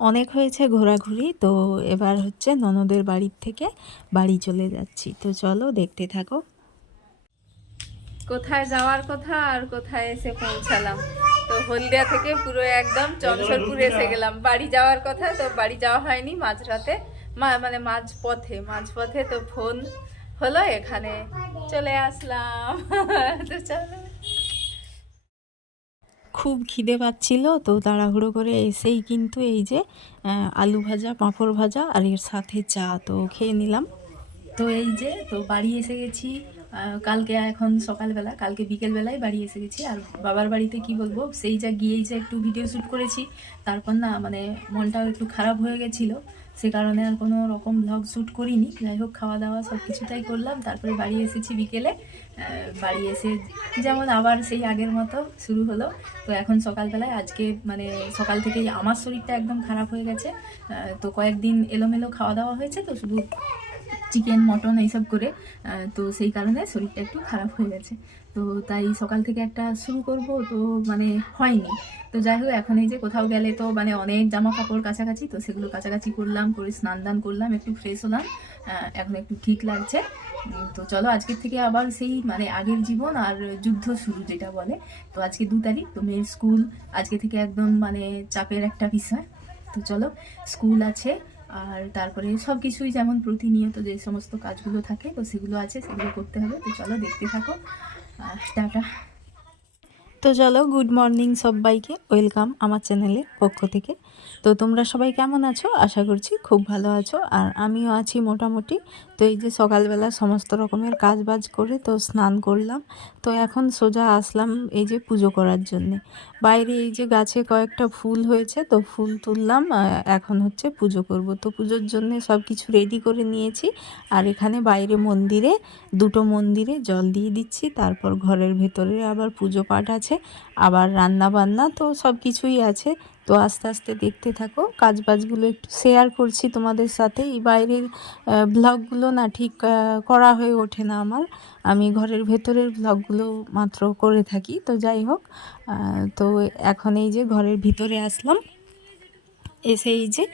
অনেক হয়েছে ঘোরাঘুরি, তো এবার হচ্ছে ননদের বাড়ির থেকে বাড়ি চলে যাচ্ছি। তো চলো দেখতে থাকো। কোথায় যাওয়ার কথা আর কোথায় এসে পৌঁছালাম। তো হলদিয়া থেকে পুরো একদম চঞ্চলপুর এসে গেলাম। বাড়ি যাওয়ার কথা, তো বাড়ি যাওয়া হয়নি মাঝরাতে, মানে মাঝপথে তো ফোন হলো, এখানে চলে আসলাম। তো চলো, খুব খিদে পাচ্ছিল, তো তাড়াহুড়ো করে এসেই কিন্তু এই যে আলু ভাজা, পাঁপড় ভাজা আর এর সাথে চা তো খেয়ে নিলাম। তো এই যে তো বাড়ি এসে গেছি কালকে, এখন সকালবেলা, কালকে বিকেলবেলায় বাড়ি এসে গেছি। আর বাবার বাড়িতে কি বলবো, সেই যা গিয়েই যে একটু ভিডিও শ্যুট করেছি, তারপর না মানে মনটাও একটু খারাপ হয়ে গেছিলো, সে কারণে আর কোনো রকম ভ্লগ শ্যুট করিনি। যাই হোক, খাওয়া দাওয়া সব কিছুটাই করলাম, তারপরে বাড়ি এসেছি বিকেলে। বাড়ি এসে যেমন আবার সেই আগের মতো শুরু হলো। তো এখন সকালবেলায় আজকে মানে সকাল থেকেই আমার শরীরটা একদম খারাপ হয়ে গেছে। তো কয়েকদিন এলোমেলো খাওয়া দাওয়া হয়েছে, তো শুধু চিকেন মটন এইসব করে, তো সেই কারণে শরীরটা একটু খারাপ হয়ে গেছে। তো তাই সকাল থেকে একটা শুরু করব, তো মানে হয়নি। তো যাই হোক, এখন এই যে কোথাও গেলে তো মানে অনেক জামা কাপড় কাছাকাছি, তো সেগুলো কাছাকাছি করলাম, করে স্নান দান করলাম, একটু ফ্রেশ হলাম, এখন একটু ঠিক লাগছে। তো চলো, আজকের থেকে আবার সেই মানে আগের জীবন আর যুদ্ধ শুরু যেটা বলে। তো আজকে 2 তারিখ, তো মেয়ের স্কুল আজকে থেকে একদম মানে চাপের একটা বিষয়। তো চলো, স্কুল আছে, আর তারপরে সব কিছুই যেমন প্রতিনিয়ত যে সমস্ত কাজগুলো থাকে, তো সেগুলো আছে, সেগুলো করতে হবে। তো চলো দেখতে থাকো। টাটা। তো চলো, গুড মর্নিং সবাইকে, ওয়েলকাম আমার চ্যানেলের পক্ষ থেকে। তো তোমরা সবাই কেমন আছো? আশা করছি খুব ভালো আছো, আর আমিও আছি মোটামুটি। তো এই যে সকালবেলা সমস্ত রকমের কাজ বাজ করে তো স্নান করলাম, তো এখন সোজা আসলাম এই যে পুজো করার জন্যে। বাইরে এই যে গাছে কয়েকটা ফুল হয়েছে, তো ফুল তুললাম, এখন হচ্ছে পুজো করব। তো পুজোর জন্য সব কিছু রেডি করে নিয়েছি, আর এখানে বাইরে মন্দিরে, দুটো মন্দিরে জল দিয়ে দিচ্ছি, তারপর ঘরের ভেতরে আবার পুজো পাঠ আছে, আবার রান্না বান্না, তো সব কিছুই আছে। তো আস্তে আস্তে দেখতে থাকো, কাজবাজগুলো একটু শেয়ার করছি তোমাদের সাথে। এই বাইরের ব্লগগুলো না ঠিক করা হয়ে ওঠে না আমার, আমি ঘরের ভেতরের ব্লগগুলো মাত্র করে থাকি। তো যাই হোক, তো এখন এই যে ঘরের ভিতরে আসলাম, এসে এই যে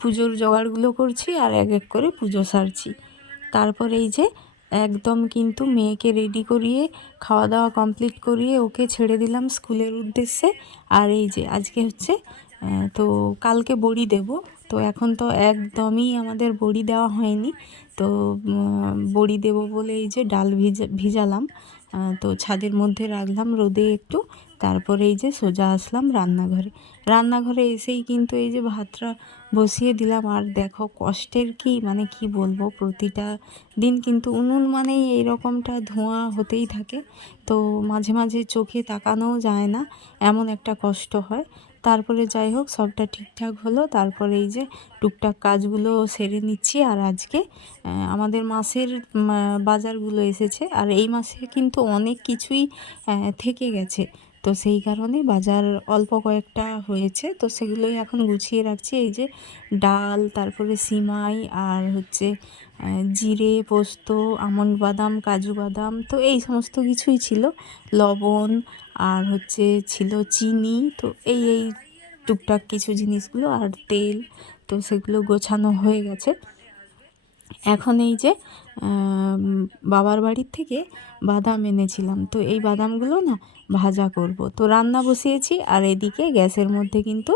পুজোর জোগাড়গুলো করছি, আর এক এক করে পুজো সারছি। তারপর এই যে একদম কিন্তু মেয়েকে রেডি করিয়ে খাওয়া দাওয়া কমপ্লিট করিয়ে ওকে ছেড়ে দিলাম স্কুলের উদ্দেশ্যে। আর এই যে আজকে হচ্ছে তো কালকে বড়ি দেব, তো এখন তো একদমই আমাদের বড়ি দেওয়া হয়নি। তো বড়ি দেব বলে এই যে ডাল ভিজালাম, তো ছাদের মধ্যে রাখলাম রোদে একটু। তারপরে এই যে সোজা আসলাম রান্নাঘরে এসেই কিন্তু এই যে ভাতটা বসিয়ে দিলাম। আর দেখো কষ্টের কি মানে কি বলবো, প্রতিটা দিন কিন্তু উনুন মানেই এইরকমটা ধোঁয়া হতেই থাকে, তো মাঝে মাঝে চোখে তাকানোও যায় না, এমন একটা কষ্ট হয়। তারপরে যাই হোক, সবটা ঠিকঠাক হলো। তারপরে এই যে টুকটাক কাজগুলো সেরে নিচ্ছি। আর আজকে আমাদের মাসের বাজারগুলো এসেছে, আর এই মাসে কিন্তু অনেক কিছুই থেকে গেছে, তো সেই কারণে বাজার অল্প কয়েকটা হয়েছে, তো সেগুলোই এখন গুছিয়ে রাখছি। এই যে ডাল, তারপরে সিমাই, আর হচ্ছে জিরে, পোস্ত, আমন্ড বাদাম, কাজু বাদাম, তো এই সমস্ত কিছুই ছিল, লবণ, আর হচ্ছে ছিল চিনি, তো এই টুকটাক কিছু জিনিসগুলো, আর তেল, তো সেগুলো গোছানো হয়ে গেছে। এখন এই যে বাবার বাড়ির থেকে বাদাম এনেছিলাম, তো এই বাদামগুলো না ভাজা করব। তো রান্না বসিয়েছি, আর এদিকে গ্যাসের মধ্যে কিন্তু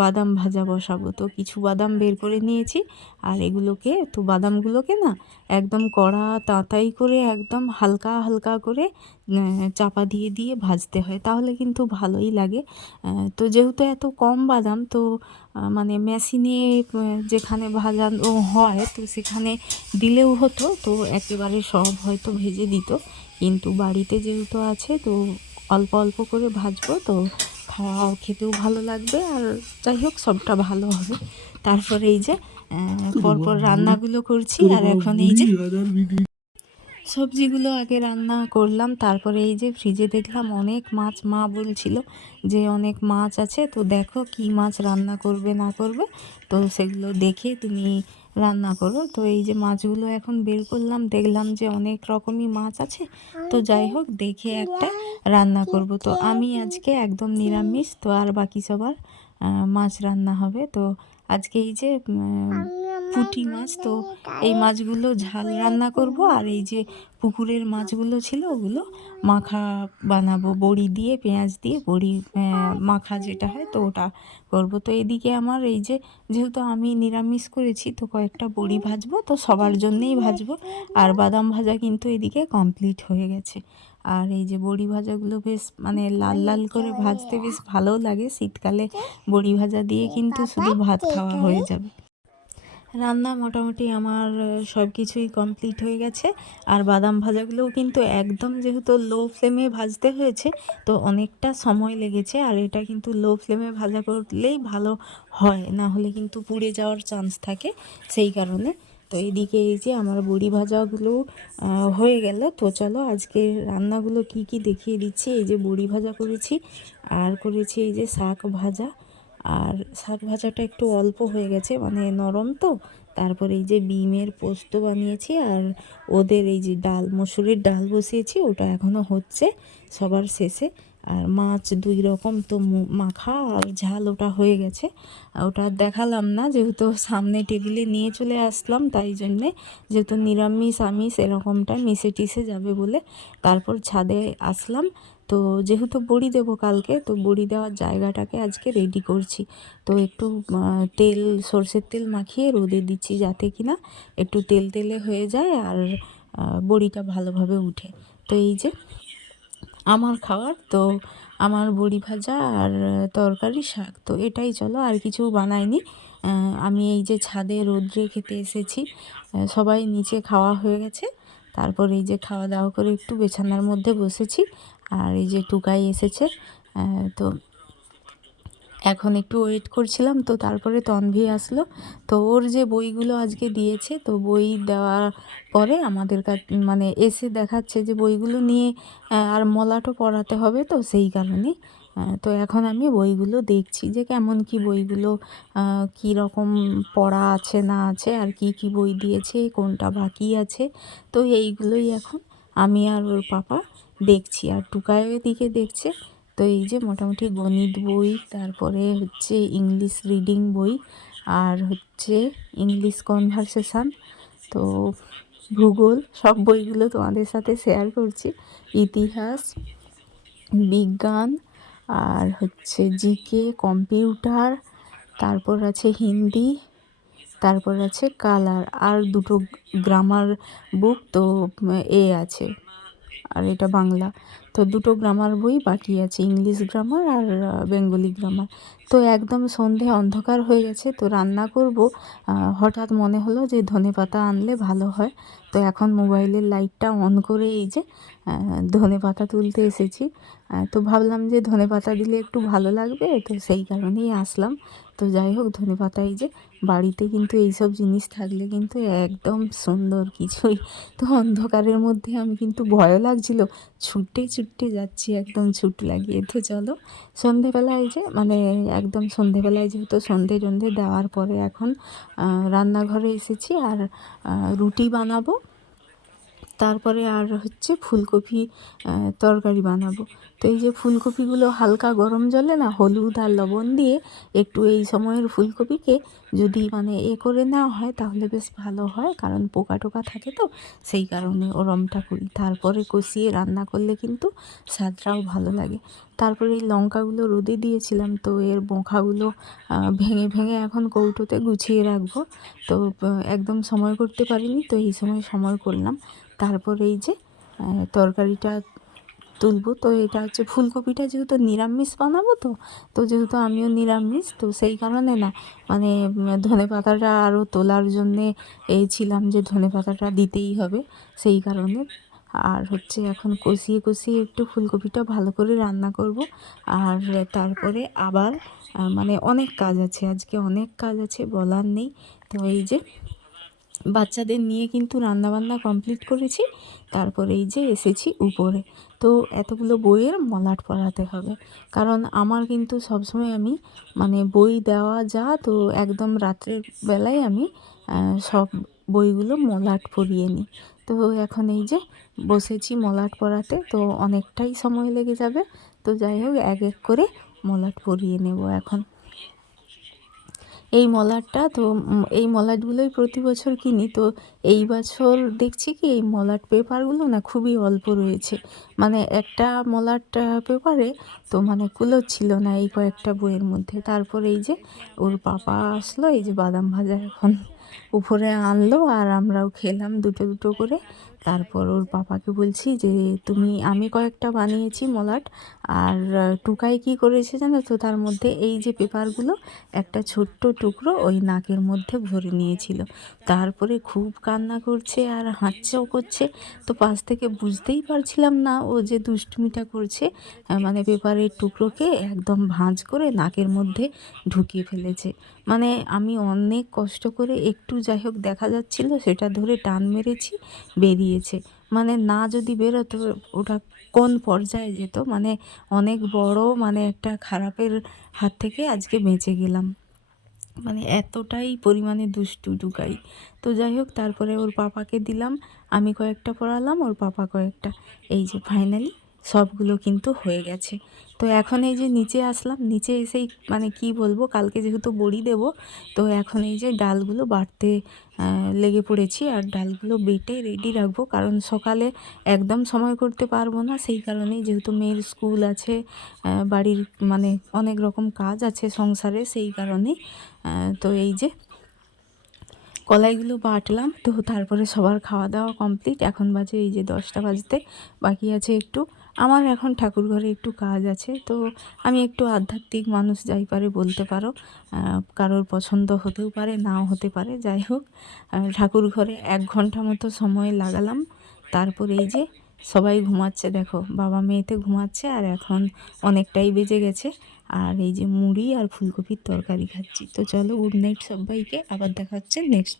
বাদাম ভাজা বসাবো। তো কিছু বাদাম বের করে নিয়েছি, আর এগুলোকে, তো বাদামগুলোকে না একদম কড়া তাতাই করে একদম হালকা হালকা করে চাপা দিয়ে দিয়ে ভাজতে হয়, তাহলে কিন্তু ভালোই লাগে। তো যেহেতু এত কম বাদাম, তো মানে মেশিনে যেখানে ভাজানো হয়, তো সেখানে দিলেও হতো, তো একেবারে সব হয়তো ভেজে দিত, কিন্তু বাড়িতে যেহেতু আছে, তো অল্প অল্প করে ভাজবো, তো খাওয়া খেতেও ভালো লাগবে, আর যাই হোক সবটা ভালো হবে। তারপরে এই যে পরপর রান্নাগুলো করছি, আর এখন এই যে সবজিগুলো আগে রান্না করলাম, তারপরে এই যে ফ্রিজে দেখলাম অনেক মাছ, মা বলছিল যে অনেক মাছ আছে, তো দেখো কি মাছ রান্না করবে না করবে, তো সেগুলো দেখে তুমি রান্না করো। তো এই যে মাছগুলো এখন বের করলাম, দেখলাম যে অনেক রকমই মাছ আছে, তো যাই হোক দেখে একটা রান্না করব। তো আমি আজকে একদম নিরামিষ, তো আর বাকি সবার মাছ রান্না হবে। তো আজকে এই যে পুঁটি মাছ, তো এই মাছগুলো ঝাল রান্না করব, আর এই যে পুকুরের মাছগুলো ছিল ওগুলো মাখা বানাবো, বড়ি দিয়ে, পেঁয়াজ দিয়ে বড়ি মাখা যেটা হয়, তো ওটা করব। তো এদিকে আমার এই যে, যেহেতু আমি নিরামিষ করেছি, তো কয়েকটা বড়ি ভাজবো, তো সবার জন্যেই ভাজবো। আর বাদাম ভাজা কিন্তু এদিকে কমপ্লিট হয়ে গেছে। আর এই যে বড়ি ভাজাগুলো বেশ মানে লাল লাল করে ভাজতে বেশ ভালো লাগে। শীতকালে বড়ি ভাজা দিয়ে কিন্তু শুধু ভাত খাওয়া হয়ে যাবে। রান্না মোটামুটি আমার সব কিছুই কমপ্লিট হয়ে গেছে। আর বাদাম ভাজাগুলোও কিন্তু একদম, যেহেতু লো ফ্লেমে ভাজতে হয়েছে, তো অনেকটা সময় লেগেছে। আর এটা কিন্তু লো ফ্লেমে ভাজা করলেই ভালো হয়, না হলে কিন্তু পুড়ে যাওয়ার চান্স থাকে, সেই কারণে। তো এদিকে এই যে আমার বড়ি ভাজাগুলো হয়ে গেল। তো চলো আজকে রান্নাগুলো কি কি দেখিয়ে দিচ্ছি। এই যে বড়ি ভাজা করেছি, আর করেছি এই যে শাক ভাজা। আর শাক ভাজাটা একটু অল্প হয়ে গেছে, মানে নরম তো। তারপরে এই যে বিমের পোস্ত বানিয়েছি, আর ওদের এই যে ডাল, মসুরের ডাল বসিয়েছি, ওটা এখনও হচ্ছে সবার শেষে। আর মাছ 2 রকম, তো মাখা আর ঝাল ওটা হয়ে গেছে। ওটা দেখালাম না, যেহেতু সামনে টেবিলে নিয়ে চলে আসলাম, তাই জন্যে, যেহেতু নিরামিষ আমিষ এরকমটা মিশে টিশে যাবে বলে তারপর ছাদে আসলাম। তো যেহেতু বড়ি দেবো কালকে, তো বড়ি দেওয়ার জায়গাটাকে আজকে রেডি করছি। তো একটু তেল, সর্ষের তেল মাখিয়ে রোদে দিচ্ছি, যাতে কিনা একটু তেল তেলে হয়ে যায় আর বড়িটা ভালোভাবে উঠে। তো এই যে আমার খাবার, তো আমার বড়ি ভাজা আর তরকারি, শাক, তো এটাই। চলো আর কিছু বানাইনি। আমি এই যে ছাদে রোদ্রে খেতে এসেছি, সবাই নিচে খাওয়া হয়ে গেছে। তারপর এই যে খাওয়া দাওয়া করে একটু বিছানার মধ্যে বসেছি। আর এই যে টুকাই এসেছে, তো এখন একটু ওয়েট করছিলাম। তো তারপরে তনভি আসলো, তো ওর যে বইগুলো আজকে দিয়েছে, তো বই দেওয়ার পরে আমাদের মানে এসে দেখাচ্ছে যে বইগুলো নিয়ে আর মলাটও পড়াতে হবে, তো সেই কারণেই। তো এখন আমি বইগুলো দেখছি যে কেমন কি বইগুলো, কী রকম পড়া আছে না আছে, আর কি কি বই দিয়েছে, কোনটা বাকি আছে, তো এইগুলোই এখন আমি আর ওর পাপা দেখছি। আর টুকাইও এদিকে দেখছে। তো এই যে মোটামুটি গণিত বই, তারপরে হচ্ছে ইংলিশ রিডিং বই, আর হচ্ছে ইংলিশ কনভারসেশান, তো ভূগোল, সব বইগুলো তোমাদের সাথে শেয়ার করছি। ইতিহাস, বিজ্ঞান, আর হচ্ছে জিকে, কম্পিউটার, তারপর আছে হিন্দি, তারপর আছে কালার, আর 2টো গ্রামার বুক, তো আছে, আর এটা বাংলা। তো 2টো গ্রামার বই বাকি আছে, ইংলিশ গ্রামার আর বেঙ্গলি গ্রামার। তো একদম সন্ধে, অন্ধকার হয়ে গেছে, তো রান্না করব। হঠাৎ মনে হলো যে ধনেপাতা আনলে ভালো হয়। তো এখন মোবাইলের লাইটটা অন করে এই যে ধনেপাতা তুলতে এসেছি। তো ভাবলাম যে ধনেপাতা দিলে একটু ভালো লাগবে, তো সেই কারণেই আসলাম। তো যাই হোক, ধনেপাতা এই যে বাড়িতে কিন্তু এইসব জিনিস থাকলে কিন্তু একদম সুন্দর কিছুই। তো অন্ধকারের মধ্যে আমি কিন্তু ভয়ও লাগছিল, ছুটে ছুটে যাচ্ছি একদম ছুট লাগিয়ে। তো চলো সন্ধেবেলায় যে মানে একদম সন্ধেবেলায়, যেহেতু সন্ধে টন্ধে দেওয়ার পরে এখন রান্নাঘরে এসেছি, আর রুটি বানাবো। তারপরে আর হচ্ছে ফুলকপি তরকারি বানাবো। তো এই যে ফুলকপিগুলো হালকা গরম জলে না হলুদ আর লবণ দিয়ে একটু, এই সময়ের ফুলকপিকে যদি মানে করে নেওয়া হয় তাহলে বেশ ভালো হয়, কারণ পোকা টোকা থাকে, তো সেই কারণে ওরমটা করি। তারপরে কষিয়ে রান্না করলে কিন্তু স্বাদটাও ভালো লাগে। তারপরে এই লঙ্কাগুলো রোদে দিয়েছিলাম, তো এর বোঁখাগুলো ভেঙে ভেঙে এখন কৌটোতে গুছিয়ে রাখবো। তো একদম সময় করতে পারিনি, তো এই সময় করলাম। তারপর এই যে তরকারিটা তুলবো। তো এটা হচ্ছে ফুলকপিটা, যেহেতু নিরামিষ বানাবো, তো তো যেহেতু আমিও নিরামিষ, তো সেই কারণে না মানে ধনেপাতাটা আরও তোলার জন্যে ছিলাম যে ধনেপাতাটা দিতেই হবে, সেই কারণে। আর হচ্ছে এখন কষিয়ে কষিয়ে একটু ফুলকপিটা ভালো করে রান্না করব। আর তারপরে আবার মানে অনেক কাজ আছে আজকে, অনেক কাজ আছে, বলার নেই। তো এই যে বাচ্চাদের নিয়ে কিন্তু রান্নাবান্না কমপ্লিট করেছি। তারপরে এই যে এসেছি উপরে, তো এতগুলো বইয়ের মলাট পরাতে হবে, কারণ আমার কিন্তু সবসময় আমি মানে বই দেওয়া যা, তো একদম রাত্রের বেলায় আমি সব বইগুলো মলাট পরিয়ে নিই। তো এখন এই যে বসেছি মলাট পরাতে, তো অনেকটাই সময় লেগে যাবে। তো যাই হোক, এক এক করে মলাট পরিয়ে নেব এখন। এই মলাটটা তো এই মলাটগুলোই প্রতি বছর কিনি। তো এই বছর দেখছি কি এই মলাট পেপারগুলো না খুবই অল্প রয়েছে। মানে একটা মলাট পেপারে তো মানে কুলোচ্ছিল না এই কয়েকটা বইয়ের মধ্যে। তারপর এই যে ওর পাপা আসলো, এই যে বাদাম ভাজা এখন উপরে আনলো আর আমরাও খেলাম দুটো দুটো করে। তারপর ওর পাপাকে বলছি যে আমি কয়েকটা বানিয়েছি মলাট। আর টুকাই কি করেছে জানো তো, তার মধ্যে এই যে পেপারগুলো একটা ছোট্ট টুকরো ওই নাকের মধ্যে ভরে নিয়েছিল। তারপরে খুব কান্না করছে আর হাঁচছেও করছে। তো পাশ থেকে বুঝতেই পারছিলাম না ও যে দুষ্টুমিটা করছে। মানে পেপারের টুকরোকে একদম ভাঁজ করে নাকের মধ্যে ঢুকিয়ে ফেলেছে। মানে আমি অনেক কষ্ট করে একটু যাই হোক দেখা যাচ্ছিল সেটা ধরে টান মেরেছি, বেরিয়েছে। মানে না যদি বেরোতো ওটা কোন পর্যায়ে যেত। মানে অনেক বড় মানে একটা খারাপের হাত থেকে আজকে বেঁচে গেলাম। মানে এতটাই পরিমাণে দুষ্টু টুকাই। তো যাই হোক তারপরে ওর পাপাকে দিলাম, আমি কয়েকটা পড়ালাম, ওর পাপা কয়েকটা। এই যে ফাইনালি সবগুলো কিন্তু হয়ে গেছে। তো এখন এই যে নিচে আসলাম, নিচে এসেই মানে কি বলবো, কালকে যেহেতু বড়ি দেবো তো এখন এই যে ডালগুলো বাটতে লেগে পড়েছি। আর ডালগুলো বেটে রেডি রাখবো, কারণ সকালে একদম সময় করতে পারবো না। সেই কারণেই যেহেতু মেয়ের স্কুল আছে, বাড়ির মানে অনেক রকম কাজ আছে সংসারে, সেই কারণেই। তো এই যে কলাইগুলো বাটলাম, তো তারপরে সবার খাওয়া দাওয়া কমপ্লিট। এখন বাজে এই যে 10টা বাজতে বাকি আছে একটু। আমার এখন ঠাকুর ঘরে একটু কাজ আছে। তো আমি একটু আধ্যাত্মিক মানুষ, যাই পারে বলতে পারো। কারোর পছন্দ হতেও পারে, নাও হতে পারে। যাই হোক ঠাকুর ঘরে 1 ঘন্টা মতো সময় লাগালাম। তারপরে এই যে সবাই ঘুমাচ্ছে, দেখো বাবা মেয়েতে ঘুমাচ্ছে। আর এখন অনেকটাই বেজে গেছে। আর এই যে মুড়ি আর ফুলকপির তরকারি খাচ্ছি। তো চলো, গুড নাইট সবাইকে, আবার দেখা হচ্ছে নেক্সট